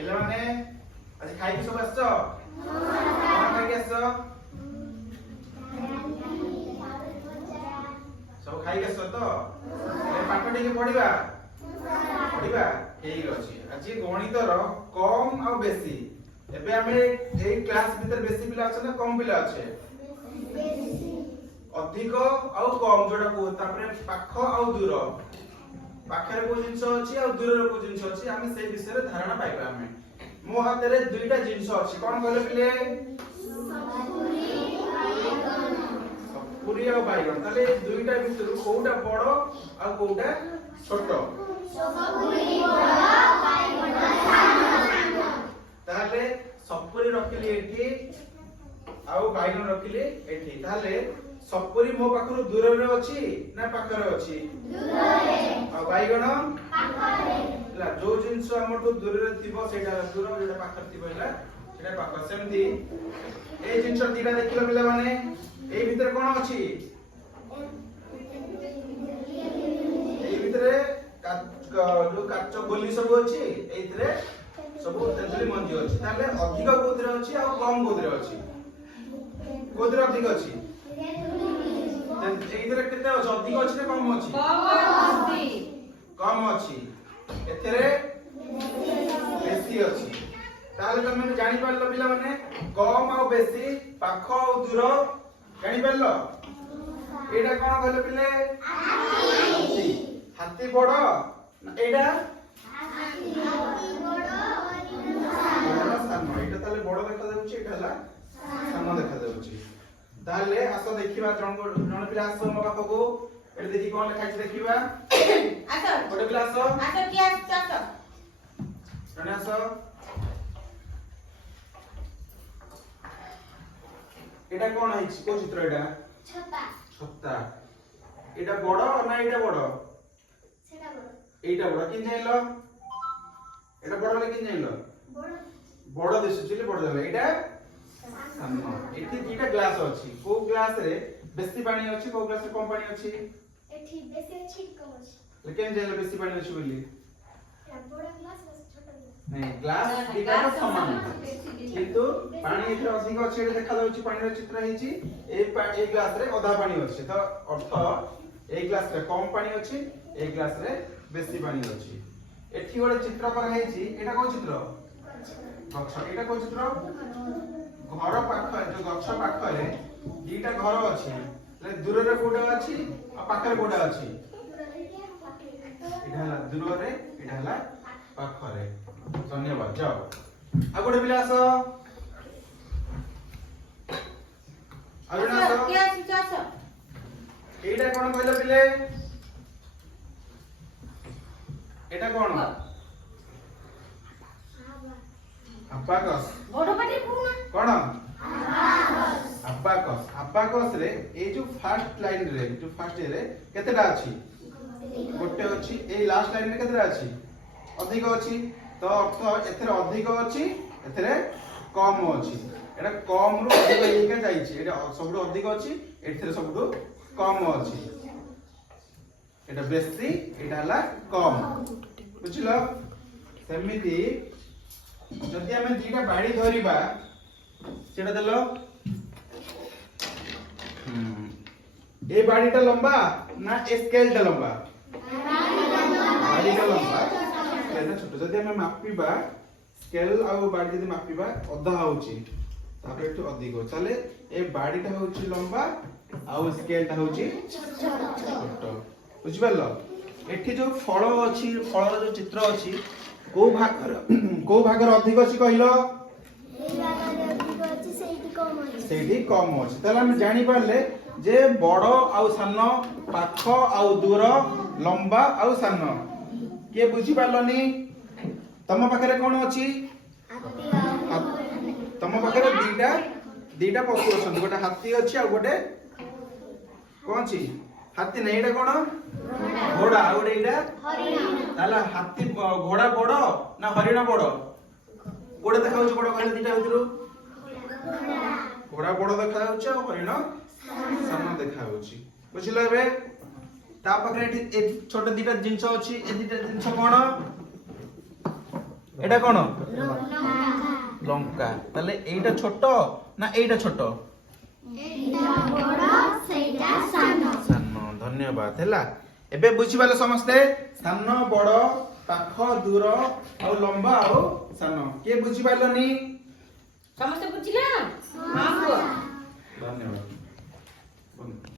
पिला माने आज खाई के सब आछो कोन खाई के आछो सब खाई के आछो तो ए पाठ टिके पढिबा पढिबा ठीक अछि आज गणित रो कम आ बेसी एबे हमें ए क्लास भीतर बेसी पिला अछि ना कम पिला अछि बेसी अधिक आ कम जोडा को तापरे पाख आ दूर पाखरे को जिंस अछि आ दूर को जिंस अछि हमें से विषय रे धारणा पाइबा हमें मो हाथ रे दुईटा जिंस अछि कोन कहले पिले सपुरी आ बाइगन ताले दुईटा भीतर कोउटा बड़ आ कोउटा छोट सपुरी बड़ बाइगन सानो ताले सपुरी रखिली एठी आ बाइगन रखिली एठी ताले सपुरी मो पाखरु दूर रे अछि ना पाखरे अछि दूर रे आ बाइगन पाखरे ला जो जिंस हमर तो दूर रे थिबो सेटा दूर जेटा पाखरे थिबो हैला सेटा पाखर सेमती ए जिंस दिना देखिलो पिला माने ए भीतर कोन अछि ए भीतर जो काच गोली सब अछि एइतरे सब तेंतुली मंजी अछि ताले अधिक कोदरे अछि आ कम कोदरे अछि कोदरे अधिक अछि एइतरे केते अछि अधिक अछि ना कम अछि कम अछि एथरे बेसी अछि ताले तमे जानि पारलो पिला माने कम आ बेसी पाख आ दूर जानि पारलो एडा कोन कहले पिले हाथी हाथी बड़ एडा हाथी बड़ सानो एटा ताले बड़ देखा जाउची एटा हला सानो देखा जाउची ताले आसो देखिबा जण पिला आसो म बापा को एटा देखि कोन लिखा छै देखिबा आसो बड पिला आसो की आसो जण आसो एटा कोन है को चित्र एटा छत्ता छत्ता एटा बड़ ना एटा बड़ सेटा बड़ एटा बड़ किन जाइलो एटा बड़ ले किन जाइलो बड़ दिस चिले बड़ देले एटा सानो एठी दुईटा ग्लास अछि को ग्लास रे बेसी पानी अछि को ग्लास रे कम पानी अछि एठी बेसी अछि कम अछि लेकिन जाइलो बेसी पानी अछि बोली बड़ ग्लास छोटा ग्लास नहीं ग्लास दिटा समान किंतु पानी एथरे अधिक अछि एटा देखा जाउची पानी रे चित्र हेची ए ग्लास रे आधा पानी अछि तो अर्थ ए ग्लास रे कम पानी अछि ए ग्लास रे बेसी पानी अछि एठी गोटे चित्र कर हेची एटा को चित्र गछ एटा को चित्र घर पाख जो गछ पाख रे दीटा घर अछि ले दूर रे कोडा अछि आ पाख रे कोडा अछि एटा हला दूर रे एटा हला पाख रे धन्यवाद जाओ आ गोटे पिला आसो आरो के आसी चाचा एटा कोन कहले पिले एटा कोन अबाकस बड़ पाटी कोन अबाकस रे ए जो फर्स्ट लाइन रे जो फर्स्ट रे केतेटा अछि गोटे अछि ए लास्ट लाइन रे केतेटा अछि अधिक अछि तो अर्थ एथरे अधिक अछि एथरे कम अछि एटा कम रु अधिक हेके जाई छी एटा सबडो अधिक अछि एथरे सबडो कम अछि एटा बेसी एटा हला कम बुझिलो सेमिति जदि हमें दीटा बाड़ी धरिबा सेटा देलो ए बाड़ीटा लंबा ना ए स्केलटा लंबा बाड़ीटा लंबा स्केलटा छोट जदि हमें मापिबा स्केल आ बाड़ी जदि मापिबा अधा होची तापर एटु अधिक चले ए बाड़ीटा होची लंबा आ स्केलटा होची छोट बुझि पारलो एठी जो फल अछि फलर जो चित्र अछि को भागर अधिक अछि कहलो ए भागर अधिक अछि सेठी कम अछि तले हम जानि पारले जे बड़ आ सानो पाख आ दूर लंबा आ सानो के बुझि पारलनी तम पाखरे कोन अछि तम पाखरे दीटा पशु अछि गोटे हाथी अछि आ गोटे कोन अछि हाथी नै एटा कोन घोड़ा आ गोटे एटा हरिण ताला हाथी घोड़ा बड़ ना हरिण बड़ गोटे देखा होछ बड़ कहले दीटा भितरु घोड़ा बड़ देखा होछ आ हरिण सानो देखा होछ बुझिलो एबे ता पाखरे एठी छोट दीटा जिंस अछि ए दीटा जिंस कोन এটা কোন লঙ্কা তাহলে এইটা ছোট না এইটা ছোট সান ধন্যবাদ ହେଲା ଏବେ ବୁଝିପାରିଲେ ସମସ୍ତେ ସାନ ବଡ଼ ପାଖ ଦୂର ଆଉ ଲମ୍ବା ଆଉ ସାନ କିଏ ବୁଝିପାରିଲନି ସମସ୍ତେ ବୁଝିଲା? ହଁ। ଧନ୍ୟବାଦ।